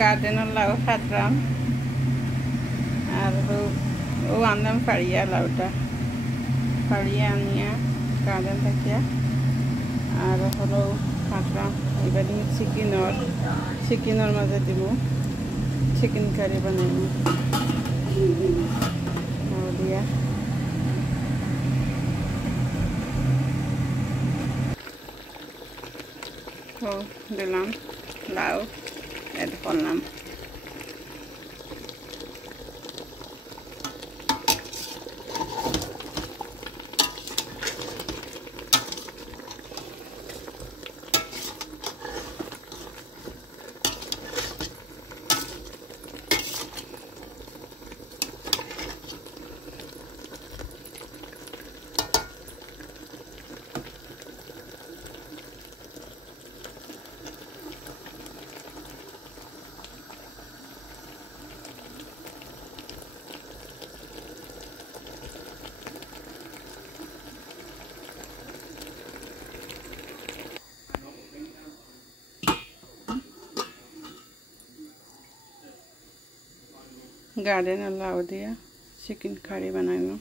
গার্ডেনের লাউ কাটলাম আর ও আনলাম ফাড়িয়া লাউটা ফাড়িয়া আনিয়া গার্ডেন থেকে আর হলো কাটলাম এবার চিকেনের মাঝে দিব চিকেন কারি বানাইব দিয়া দিলাম লাউ এড করলাম গার্ডেনের লাউ দিয়া চিকেন কারি বানাইলাম